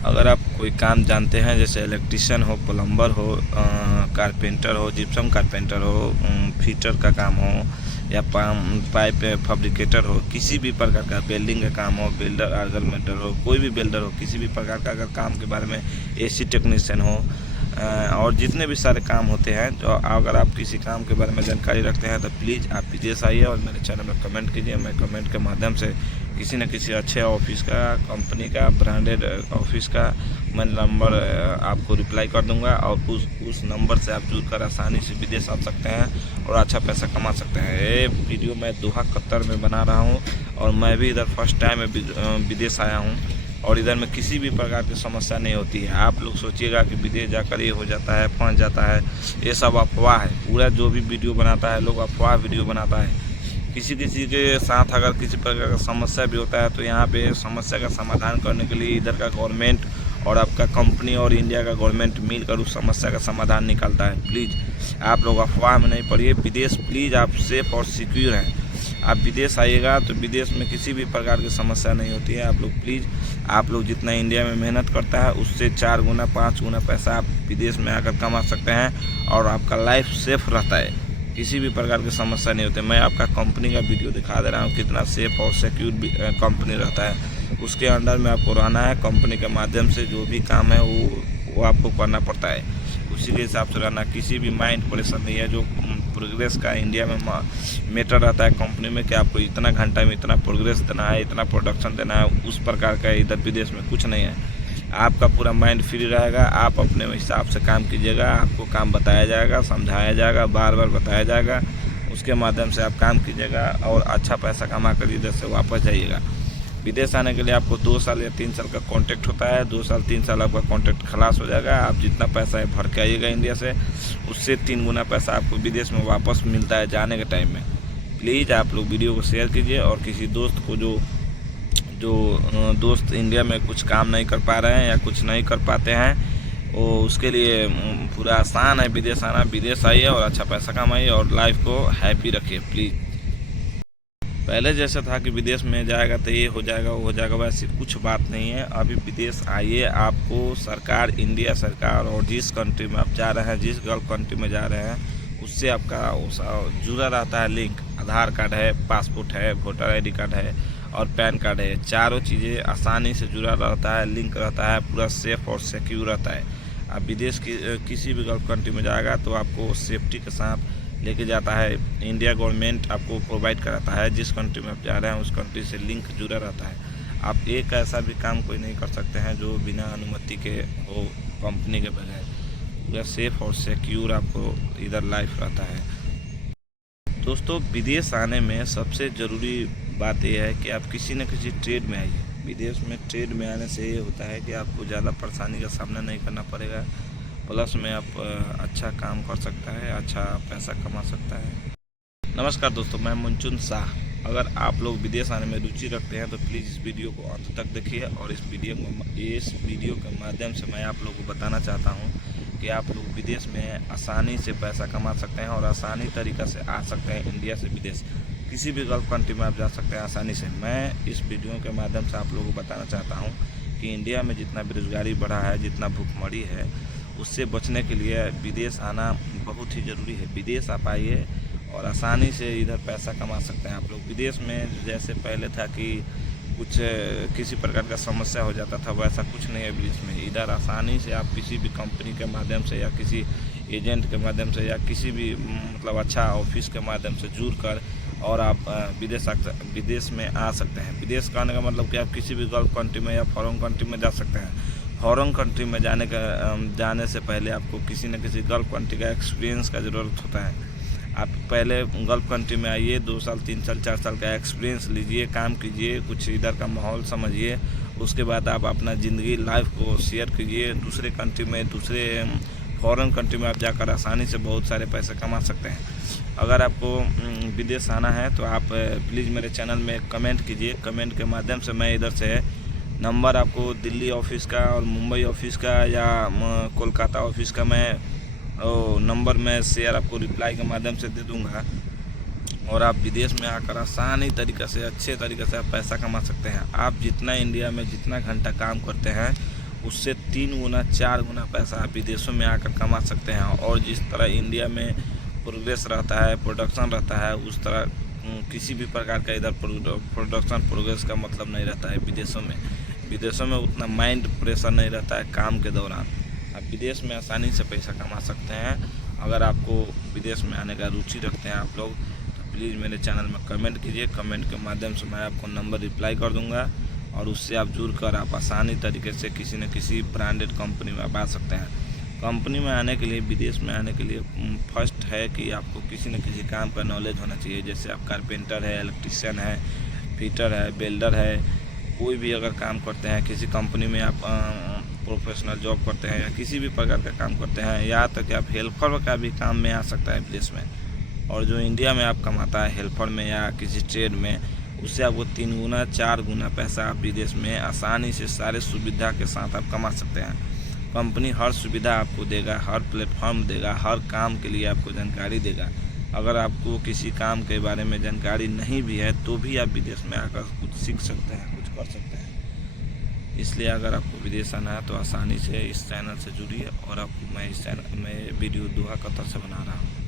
अगर आप कोई काम जानते हैं, जैसे इलेक्ट्रिशियन हो, प्लम्बर हो, कारपेंटर हो, जिप्सम कारपेंटर हो, फिटर का काम हो, या पाइप फैब्रिकेटर हो, किसी भी प्रकार का बेल्डिंग का काम हो, बिल्डर आर्गलमेंटर हो, कोई भी बिल्डर हो, किसी भी प्रकार का अगर काम के बारे में, एसी टेक्नीशियन हो, और जितने भी सारे काम होते हैं, जो अगर आप किसी काम के बारे में जानकारी रखते हैं तो प्लीज़ आप विदेश आइए और मेरे चैनल में कमेंट कीजिए। मैं कमेंट के माध्यम से किसी न किसी अच्छे ऑफिस का, कंपनी का, ब्रांडेड ऑफिस का मैं नंबर आपको रिप्लाई कर दूंगा, और उस नंबर से आप जुड़कर आसानी से विदेश आ सकते हैं और अच्छा पैसा कमा सकते हैं। ये वीडियो मैं दोहा कतर में बना रहा हूँ, और मैं भी इधर फर्स्ट टाइम विदेश आया हूँ, और इधर में किसी भी प्रकार की समस्या नहीं होती है। आप लोग सोचिएगा कि विदेश जाकर ये हो जाता है, फंस जाता है, ये सब अफवाह है। पूरा जो भी वीडियो बनाता है लोग अफवाह वीडियो बनाता है। किसी किसी के साथ अगर किसी प्रकार का समस्या भी होता है तो यहाँ पे समस्या का समाधान करने के लिए इधर का गवर्नमेंट और आपका कंपनी और इंडिया का गवर्नमेंट मिलकर उस समस्या का समाधान निकालता है। प्लीज़ आप लोग अफवाह में नहीं पड़िए। विदेश प्लीज़ आप सेफ और सिक्योर हैं। आप विदेश आइएगा तो विदेश में किसी भी प्रकार की समस्या नहीं होती है। आप लोग प्लीज़, आप लोग जितना इंडिया में मेहनत करता है उससे 4 गुना 5 गुना पैसा आप विदेश में आकर कमा सकते हैं, और आपका लाइफ सेफ रहता है, किसी भी प्रकार की समस्या नहीं होती। मैं आपका कंपनी का वीडियो दिखा दे रहा हूँ, कितना सेफ और सिक्योर कंपनी रहता है। उसके अंडर में आपको रहना है। कंपनी के माध्यम से जो भी काम है वो आपको करना पड़ता है, उसी के हिसाब से रहना। किसी भी माइंड परेशान नहीं है। जो प्रोग्रेस का इंडिया में मैटर रहता है कंपनी में कि आपको इतना घंटा में इतना प्रोग्रेस देना है, इतना प्रोडक्शन देना है, उस प्रकार का इधर विदेश में कुछ नहीं है। आपका पूरा माइंड फ्री रहेगा। आप अपने हिसाब से काम कीजिएगा, आपको काम बताया जाएगा, समझाया जाएगा, बार बार बताया जाएगा। उसके माध्यम से आप काम कीजिएगा और अच्छा पैसा कमा कर इधर से वापस जाइएगा। विदेश आने के लिए आपको 2 साल या 3 साल का कॉन्ट्रैक्ट होता है। 2 साल 3 साल आपका कॉन्ट्रैक्ट खलास हो जाएगा। आप जितना पैसा है भर के आइएगा इंडिया से, उससे 3 गुना पैसा आपको विदेश में वापस मिलता है जाने के टाइम में। प्लीज़ आप लोग वीडियो को शेयर कीजिए, और किसी दोस्त को जो दोस्त इंडिया में कुछ काम नहीं कर पा रहे हैं या कुछ नहीं कर पाते हैं, वो उसके लिए पूरा आसान है विदेश आना। विदेश आइए और अच्छा पैसा कमाइए और लाइफ को हैप्पी रखिए प्लीज़। पहले जैसा था कि विदेश में जाएगा तो ये हो जाएगा वो हो जाएगा, वैसे कुछ बात नहीं है। अभी विदेश आइए, आपको सरकार, इंडिया सरकार, और जिस कंट्री में आप जा रहे हैं, जिस गल्फ कंट्री में जा रहे हैं, उससे आपका जुड़ा रहता है लिंक। आधार कार्ड है, पासपोर्ट है, वोटर आईडी कार्ड है और पैन कार्ड है। चारों चीज़ें आसानी से जुड़ा रहता है, लिंक रहता है, पूरा सेफ और सिक्योर रहता है। आप विदेश की किसी भी गल्फ कंट्री में जाएगा तो आपको सेफ्टी के साथ लेके जाता है। इंडिया गवर्नमेंट आपको प्रोवाइड कराता है। जिस कंट्री में आप जा रहे हैं उस कंट्री से लिंक जुड़ा रहता है। आप एक ऐसा भी काम कोई नहीं कर सकते हैं जो बिना अनुमति के हो, कंपनी के बगैर। पूरा सेफ और सिक्योर आपको इधर लाइफ रहता है। दोस्तों, विदेश आने में सबसे ज़रूरी बात यह है कि आप किसी न किसी ट्रेड में आइए। विदेश में ट्रेड में आने से ये होता है कि आपको ज़्यादा परेशानी का सामना नहीं करना पड़ेगा, प्लस में आप अच्छा काम कर सकता है, अच्छा पैसा कमा सकता है। नमस्कार दोस्तों, मैं मुंचुन शाह। अगर आप लोग विदेश आने में रुचि रखते हैं तो प्लीज़ इस वीडियो को अंत तक देखिए, और इस वीडियो के माध्यम से मैं आप लोगों को बताना चाहता हूं कि आप लोग विदेश में आसानी से पैसा कमा सकते हैं और आसानी तरीक़ा से आ सकते हैं इंडिया से विदेश। किसी भी गल्फ कंट्री में आप जा सकते हैं आसानी से। मैं इस वीडियो के माध्यम से आप लोगों को बताना चाहता हूँ कि इंडिया में जितना बेरोज़गारी बढ़ा है, जितना भूखमरी है, उससे बचने के लिए विदेश आना बहुत ही ज़रूरी है। विदेश आप आइए और आसानी से इधर पैसा कमा सकते हैं आप लोग। विदेश में जैसे पहले था कि कुछ किसी प्रकार का समस्या हो जाता था, वैसा कुछ नहीं है विदेश में। इधर आसानी से आप किसी भी कंपनी के माध्यम से या किसी एजेंट के माध्यम से या किसी भी मतलब अच्छा ऑफिस के माध्यम से जुड़कर और आप विदेश में आ सकते हैं। विदेश का आने का मतलब कि आप किसी भी गल्फ कंट्री में या फॉरेन कंट्री में जा सकते हैं। फॉरेन कंट्री में जाने से पहले आपको किसी न किसी गल्फ कंट्री का एक्सपीरियंस का ज़रूरत होता है। आप पहले गल्फ कंट्री में आइए, 2 साल 3 साल 4 साल का एक्सपीरियंस लीजिए, काम कीजिए, कुछ इधर का माहौल समझिए। उसके बाद आप अपना ज़िंदगी लाइफ को शेयर कीजिए दूसरे कंट्री में। दूसरे फॉरेन कंट्री में आप जाकर आसानी से बहुत सारे पैसे कमा सकते हैं। अगर आपको विदेश आना है तो आप प्लीज़ मेरे चैनल में कमेंट कीजिए। कमेंट के माध्यम से मैं इधर से नंबर आपको दिल्ली ऑफिस का और मुंबई ऑफिस का या कोलकाता ऑफिस का मैं नंबर में शेयर आपको रिप्लाई के माध्यम से दे दूंगा, और आप विदेश में आकर आसानी तरीक़े से, अच्छे तरीक़े से आप पैसा कमा सकते हैं। आप जितना इंडिया में जितना घंटा काम करते हैं उससे 3 गुना 4 गुना पैसा आप विदेशों में आकर कमा सकते हैं। और जिस तरह इंडिया में प्रोग्रेस रहता है, प्रोडक्शन रहता है, उस तरह किसी भी प्रकार का इधर प्रोडक्शन प्रोग्रेस का मतलब नहीं रहता है विदेशों में। विदेशों में उतना माइंड प्रेशर नहीं रहता है काम के दौरान। आप विदेश में आसानी से पैसा कमा सकते हैं। अगर आपको विदेश में आने का रुचि रखते हैं आप लोग, तो प्लीज़ मेरे चैनल में कमेंट कीजिए। कमेंट के माध्यम से मैं आपको नंबर रिप्लाई कर दूंगा और उससे आप जुड़कर आप आसानी तरीके से किसी न किसी ब्रांडेड कंपनी में आप आ सकते हैं। कंपनी में आने के लिए, विदेश में आने के लिए फर्स्ट है कि आपको किसी न किसी काम का नॉलेज होना चाहिए। जैसे आप कारपेंटर है, इलेक्ट्रीशियन है, फिटर है, वेल्डर है, कोई भी अगर काम करते हैं, किसी कंपनी में आप प्रोफेशनल जॉब करते हैं या किसी भी प्रकार का काम करते हैं, यहाँ तक कि आप हेल्पर का भी काम में आ सकता है विदेश में। और जो इंडिया में आप कमाता है हेल्पर में या किसी ट्रेड में, उससे आपको 3 गुना 4 गुना पैसा आप विदेश में आसानी से सारे सुविधा के साथ आप कमा सकते हैं। कंपनी हर सुविधा आपको देगा, हर प्लेटफॉर्म देगा, हर काम के लिए आपको जानकारी देगा। अगर आपको किसी काम के बारे में जानकारी नहीं भी है तो भी आप विदेश में आकर कुछ सीख सकते हैं, कुछ कर सकते हैं। इसलिए अगर आपको विदेश आना है तो आसानी से इस चैनल से जुड़िए। और आपको मैं इस चैनल में वीडियो दोहा कतर से बना रहा हूँ।